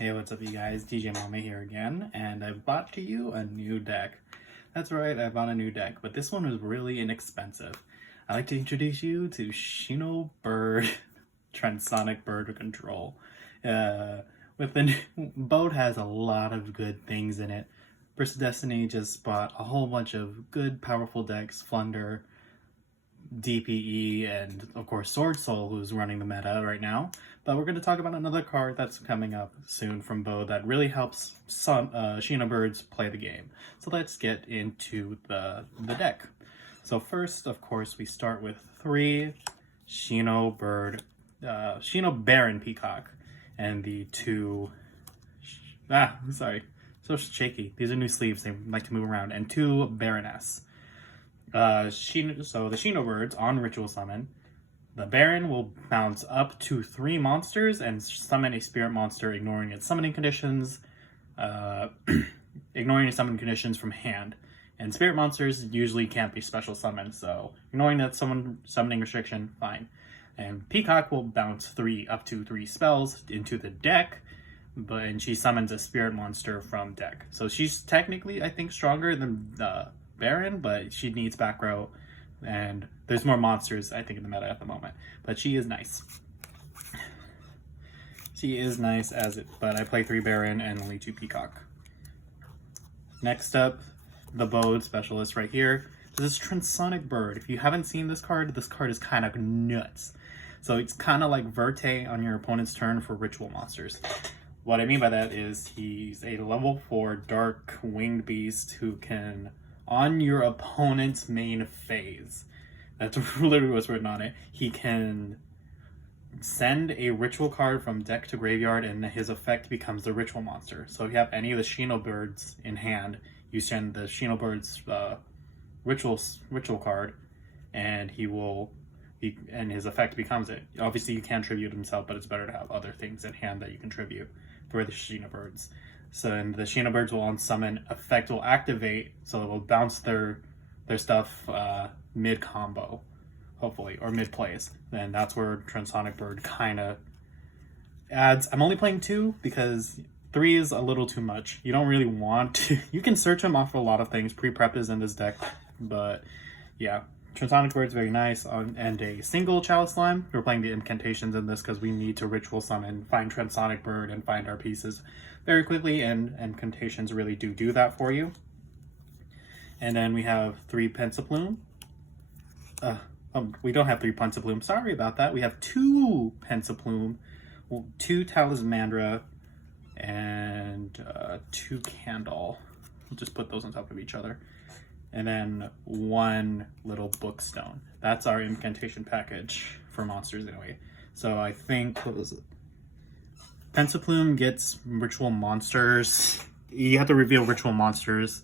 Hey, what's up you guys? DJMama here again, and I bought to you a new deck. That's right, I bought a new deck, but this one was really inexpensive. I'd like to introduce you to Shinobird Transonic Bird Control. With the boat has a lot of good things in it. Burst of Destiny just bought a whole bunch of good, powerful decks, Flunder, DPE, and of course Sword Soul, who's running the meta right now. But we're going to talk about another card that's coming up soon from Bo that really helps some Shinobirds play the game. So let's get into the deck. So first, of course, we start with 3 Shinobird, Shinobaron Peacock, and the 2... so shaky. These are new sleeves, they like to move around, and 2 Baroness. So the Shinobirds on Ritual Summon, the Baron will bounce up to 3 monsters and summon a spirit monster, ignoring its summoning conditions, from hand. And spirit monsters usually can't be special summoned, so ignoring that summoning restriction, fine. And Peacock will bounce up to 3 spells into the deck, and she summons a spirit monster from deck. So she's technically, I think, stronger than the Baron, but she needs back row, and there's more monsters, I think, in the meta at the moment. But she is nice. She is nice but I play 3 Baron and only 2 Peacock. Next up, the Bode Specialist right here. This is Transonic Bird. If you haven't seen this card is kind of nuts. So it's kind of like Verte on your opponent's turn for ritual monsters. What I mean by that is he's a level 4 dark winged beast who can, on your opponent's main phase, that's literally what's written on it, he can send a ritual card from deck to graveyard and his effect becomes the ritual monster. So if you have any of the Shinobirds in hand, you send the Shinobirds ritual card and and his effect becomes it. Obviously you can tribute himself, but it's better to have other things in hand that you can tribute for the Shinobirds. So and the Shinobirds will on summon, effect will activate, so it will bounce their stuff mid combo, hopefully, or mid plays. And that's where Transonic Bird kind of adds. I'm only playing 2 because 3 is a little too much. You don't really want to. You can search him off for a lot of things. Pre-prep is in this deck, but yeah. Transonic Bird's very nice, and a single Chalice Slime. We're playing the incantations in this because we need to ritual summon, find Transonic Bird, and find our pieces very quickly, and incantations really do that for you. And then we have 3 Pensaplume. We don't have 3 Pensaplume. Sorry about that. We have 2 Pensaplume, 2 Talismandra, and 2 Candle. We'll just put those on top of each other. And then 1 little Bookstone. That's our incantation package for monsters anyway. So I think, what was it? Pensaplume gets ritual monsters. You have to reveal ritual monsters.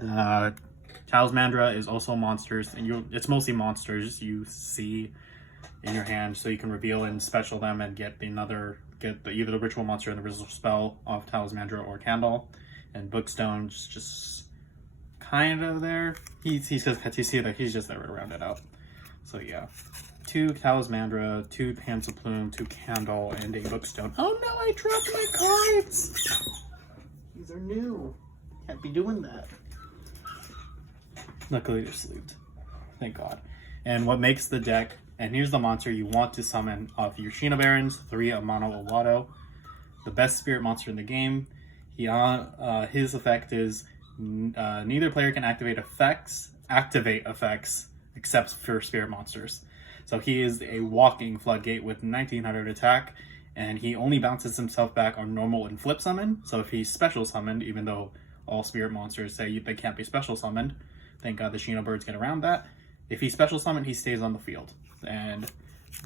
Talismandra is also monsters, and it's mostly monsters you see in your hand, so you can reveal and special them and get either the ritual monster and the ritual spell off Talismandra or Candle. And Bookstone's just kind of there. He's just there to round it out. So yeah, 2 Talismandra, 2 Pensaplume, 2 Candle, and a Bookstone. Oh no, I dropped my cards! These are new. Can't be doing that. Luckily they're sleeved. Thank God. And what makes the deck, and here's the monster you want to summon off your Shinobarons, 3 Amano Awato, the best spirit monster in the game. His effect is neither player can activate effects except for spirit monsters. So he is a walking floodgate with 1900 attack, and he only bounces himself back on normal and flip summon. So if he's special summoned, even though all spirit monsters say they can't be special summoned, thank God the Shinobirds get around that. If he's special summoned, he stays on the field. And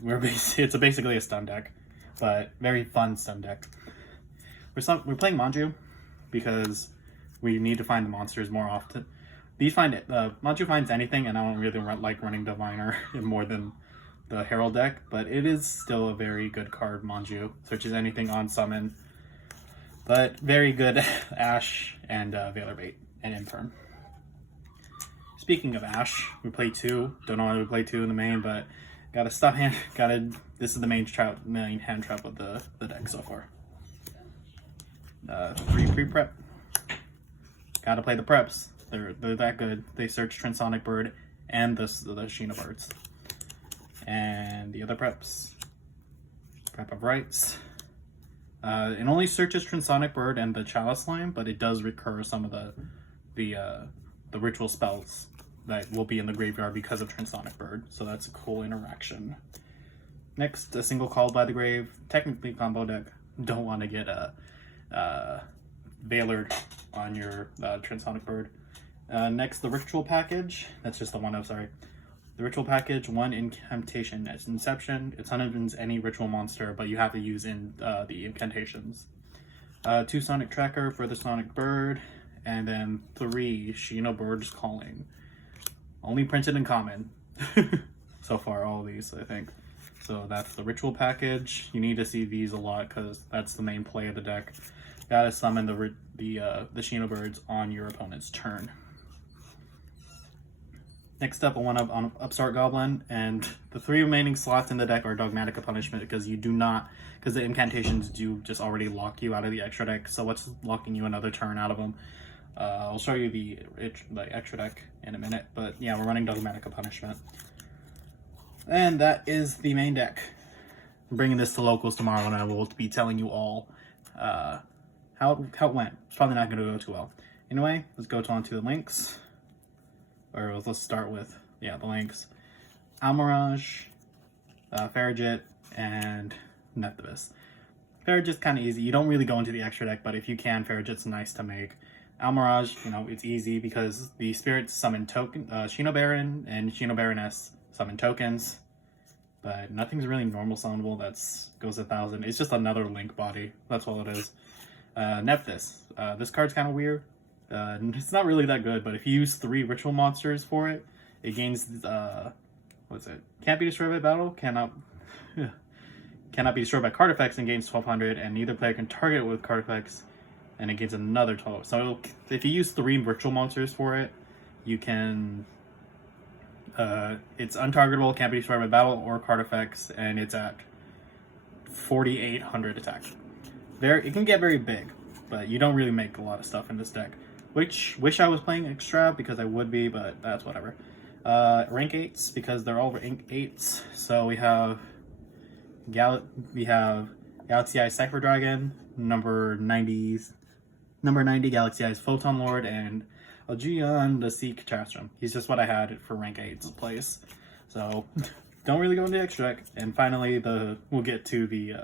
it's basically a stun deck, but very fun stun deck. We're playing Manju because we need to find the monsters more often. Manju finds anything, and I don't really like running Diviner more than the Herald deck, but it is still a very good card, Manju. Searches anything on summon, but very good Ash and Veilerbait and Infern. Speaking of Ash, we play 2. Don't know why we play 2 in the main, but got a stop hand. This is the main hand trap of the deck so far. 3 pre-prep. Gotta play the preps. They're that good. They search Transonic Bird and the Shinobirds. And the other preps. Prep of Rights. It only searches Transonic Bird and the Chalice Slime, but it does recur some of the ritual spells that will be in the graveyard because of Transonic Bird. So that's a cool interaction. Next, a single Called by the Grave. Technically combo deck. Don't want to get Veilered on your Transonic Bird. Next, the Ritual Package. That's just the one, I'm sorry. The Ritual Package, 1 incantation at inception. It summons any ritual monster, but you have to use in the incantations. 2 Sonic Tracker for the Sonic Bird, and then 3 Shinobirds Calling. Only printed in common so far, all of these, I think. So that's the Ritual Package. You need to see these a lot because that's the main play of the deck. Gotta summon the Shinobirds on your opponent's turn. Next up, I want on Upstart Goblin, and the 3 remaining slots in the deck are Dogmatika Punishment because the incantations do just already lock you out of the extra deck. So what's locking you another turn out of them? I'll show you the extra deck in a minute, but yeah, we're running Dogmatika Punishment. And that is the main deck. I'm bringing this to locals tomorrow, and I will be telling you all how it went. It's probably not going to go too well. Anyway, let's go on to the links. Or let's start with, the links. Almirage, Farragut, and Nethibus. Farragut's kind of easy. You don't really go into the extra deck, but if you can, Farragut's nice to make. Almirage, it's easy because the spirits summon Shinobaron and Shinobaroness summon tokens, but nothing's really normal summonable. Goes 1,000. It's just another link body. That's all it is. Nephthys. This card's kind of weird. It's not really that good, but if you use 3 ritual monsters for it, it gains what's it? Can't be destroyed by battle, cannot be destroyed by card effects, and gains 1,200, and neither player can target it with card effects, and it gains another 12. So if you use 3 ritual monsters for it, you can it's untargetable, can't be destroyed by battle or card effects, and it's at 4,800 attack. It can get very big, but you don't really make a lot of stuff in this deck. Wish I was playing extra because I would be, but that's whatever. Rank 8s because they're all rank 8s. So we have Galaxy Eyes Cypher Dragon, number 90 Galaxy Eyes Photon Lord, and Algeon the Seek Chastrum. He's just what I had for rank 8's place. So don't really go into extra deck. And finally, we'll get to the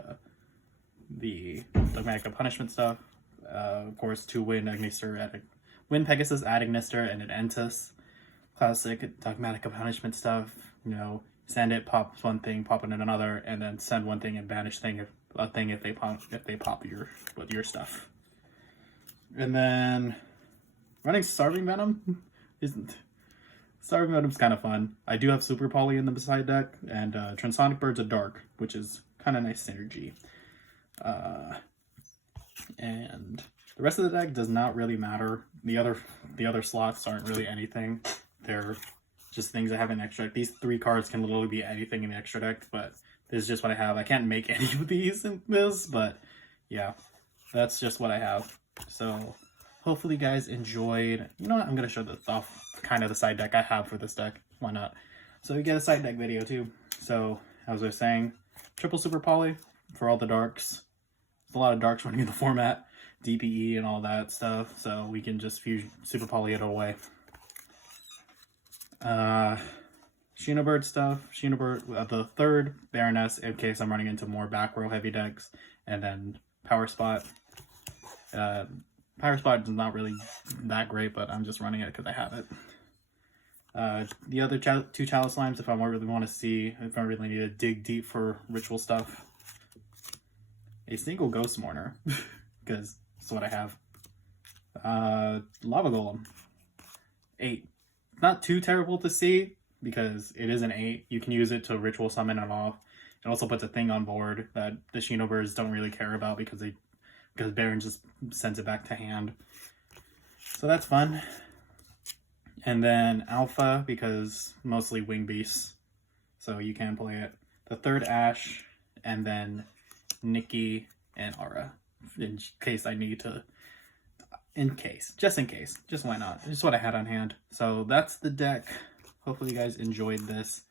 Dogmatika Punishment stuff. Of course, 2 Wind Pegasus, Ad Ignister, and an Entus. Classic Dogmatika Punishment stuff. Send it, pop one thing, pop it in another, and then send one thing and banish a thing if they pop your stuff. And then running Starving Venom Starving Venom's kind of fun. I do have Super Poly in the side deck, and Transonic Bird's a dark, which is kind of nice synergy. And the rest of the deck does not really matter. The other slots aren't really anything. They're just things I have in extra deck. These 3 cards can literally be anything in the extra deck, but this is just what I have. I can't make any of these in this, but yeah, that's just what I have. So hopefully you guys enjoyed. You know what? I'm going to show the side deck I have for this deck. Why not? So we get a side deck video too. So as I was saying, triple Super Poly for all the darks. There's a lot of darks running in the format, DPE and all that stuff, so we can just Super Poly it away. Shinobird stuff, Shinobird, the 3rd Baroness in case I'm running into more back row heavy decks, and then Power Spot. Power Spot is not really that great, but I'm just running it because I have it. The other 2 Chalice Slimes if I really want to see, if I really need to dig deep for ritual stuff. A single Ghost Mourner, because that's what I have. Lava Golem, 8. Not too terrible to see, because it is an 8. You can use it to ritual summon it off. It also puts a thing on board that the Shinobirds don't really care about because Baron just sends it back to hand. So that's fun. And then Alpha, because mostly Wing Beasts, so you can play it. The 3rd Ash, and then Nikki and Aura. in case I need to. Just in case, just why not? Just what I had on hand. So that's the deck. Hopefully you guys enjoyed this.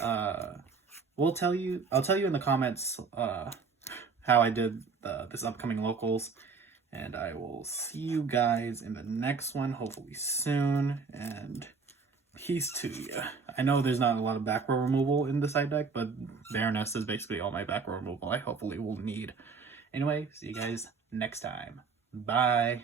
I'll tell you in the comments how I did this upcoming locals, and I will see you guys in the next one, hopefully soon, and peace to you. I know there's not a lot of back row removal in the side deck, but Baroness is basically all my back row removal I hopefully will need. Anyway, see you guys next time. Bye.